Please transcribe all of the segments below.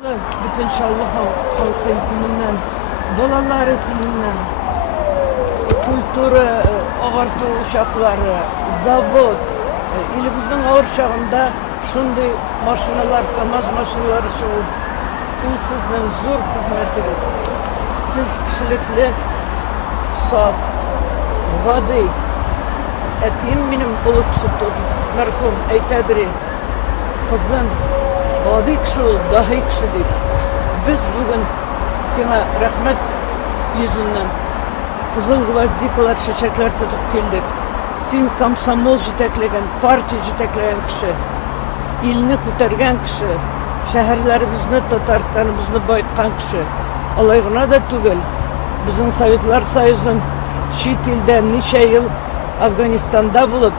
Bütün Şallı halkı isminden, balalar isminden, kültürü, ağırtı uşakları, zavod, ilimizin ağır çağında şunday maşinalar, KAMAZ maşinaları çoğu. Bu sizden zor hizmetiniz. Siz kişilikli, saf, vadi, etim benim ulu kişidir, merhum Eytedri, kızın, vadi kişi ol, dahi kişidir. Biz bugün sana rahmet yüzünden kızıl gvazdikalar, çiçekler tutup geldik. Sen komsomol jetekleyen, partiya jetekleyen kişi, ilini ko'targan kişi, şehirlerimizni, Tatarstanımızını boyitgan kişi. Alaygına da tugul. Bizim Sovetlar Soyuzu'nun chet elda necha yıl Afganistan'da bulup,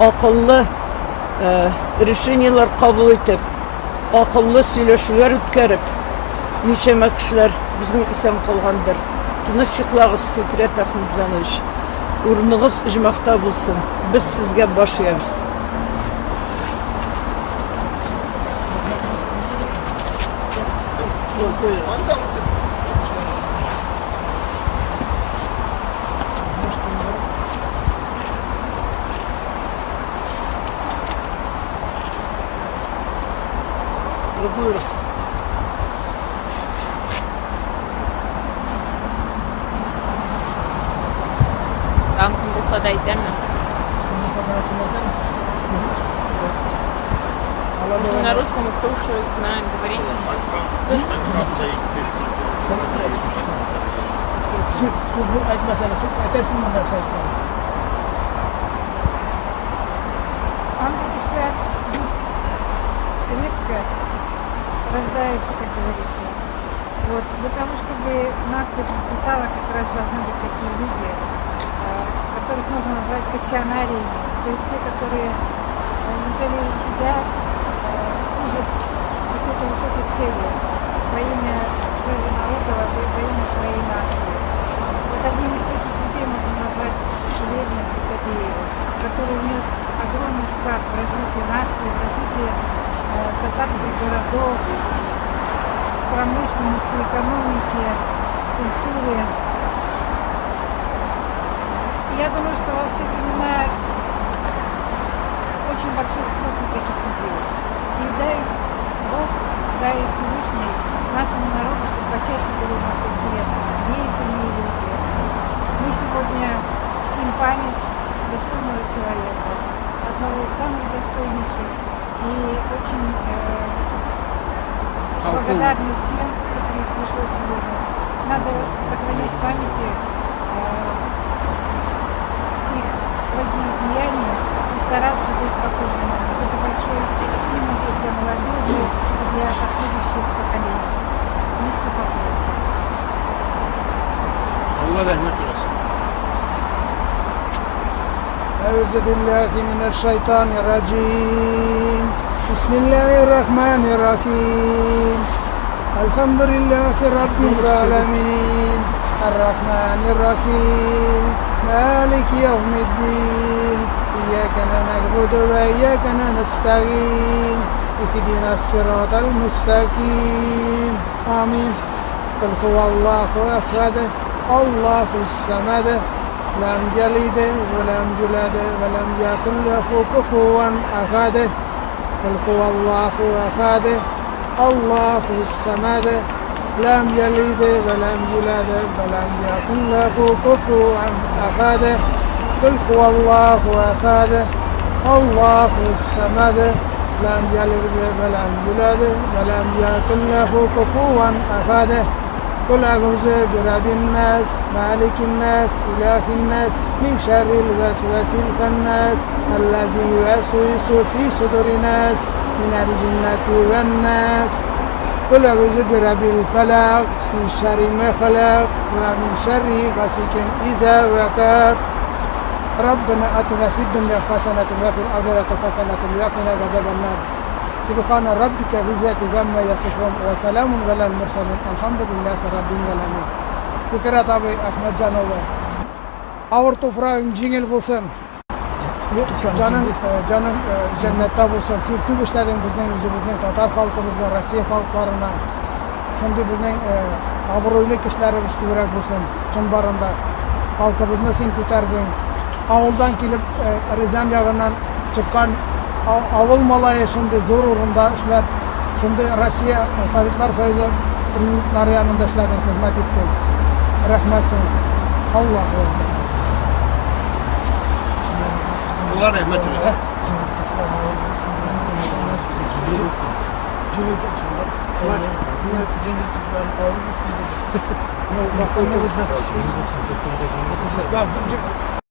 akıllı решениялар kabul etip, akıllı söyleşiler ötkərib, neçəmə kişiler bizim isen kalgandır. Tınışçıklağız Fikret Ahmedzanoviç. Urununuz icmakta bulsun. Biz sizge başlayarız. Buyurun. Kankum bulsa da edemem. Мы на русском и тоже знаем, говорите. Süt bu et mesela süt etesin mi dersen? Ангелы редко рождаются, как говорится. Вот. Для того, чтобы нация процветала, как раз должны быть такие люди, которых можно назвать пассионариями. То есть те, которые, не жалея себя, служат вот этой высокой цели во имя своего народа, во имя своей нации. Вот одним из таких людей можно назвать Левина Бутабеева, который внес огромный вклад в развитие нации, в развитие татарских городов, промышленности, экономики, культуры. И я думаю, что во все времена очень большой спрос на таких людей. И дай Бог, дай Всевышний нашему народу, чтобы почаще были у нас такие деятельные люди. Мы сегодня чтим память достойного человека, одного из самых достойнейших, и очень благодарны всем, кто пришел сегодня. Надо сохранять в памяти их благие деяния и стараться быть похожими на них. Это большой стимул и для молодежи, и для последующих поколений. Низко поклон. Allah rahmet eylesin. Euzubillahimineşşeytanirracim. Bismillahirrahmanirrahim. Elhamdülillahi Rabbil alemin. Errahmanirrahim. Maliki yevmiddin. İyyâke na'budu ve iyyâke nesta'in. İhdina sıratal müstakim. Amin. Kul huvallahu ehad. Allahus samed. Lem yelid ve lem yulad ve lem yekun lehu kufuven ahad. Kul huvallahu ehad. Allahus samed. Lem yelid ve lem yulad ve lem yekun lehu kufuven ahad. Kul huvallahu ehad. Allahus samed. Lem yelid ve lem yulad ve lem yekun lehu kufuven ahad. قل أعوذ برب الناس مالك الناس إله الناس من شر الوسواس الخناس الذي يوسوس في صدور الناس من الجنة والناس قل أعوذ برب الفلق من شر ما خلق ومن شر غاسق إذا وقب ربنا آتنا في الدنيا حسنة وفي الآخرة حسنة وقنا عذاب النار سبحان ربك بِالْعِزَّةِ عَمَّا يَصِفُونَ وَسَلَامٌ عَلَى الْمُرْسَلِينَ الحمدلله رب العالمين. Fikret abi Ahmetcanoğlu. Ağır toprağın cingil bulsun. Canın cennette bulsun. Türk işlerin bizden Tatar halkımızla, Rusya halklarına. Şimdi bizden abroylu kişilerimiz kübürek bulsun. Çın barında halkımızını sen tutargın. Avuldan gelip Rizan yağından çıkan avul malayı şimdi zor uğrunda işler. Şimdi Rusya, Sovyetler Soyuzu prezidentleri yanında işlerden hizmet etti. Rahmetsin. Allah razı Allah rahmet eylesin. olsun.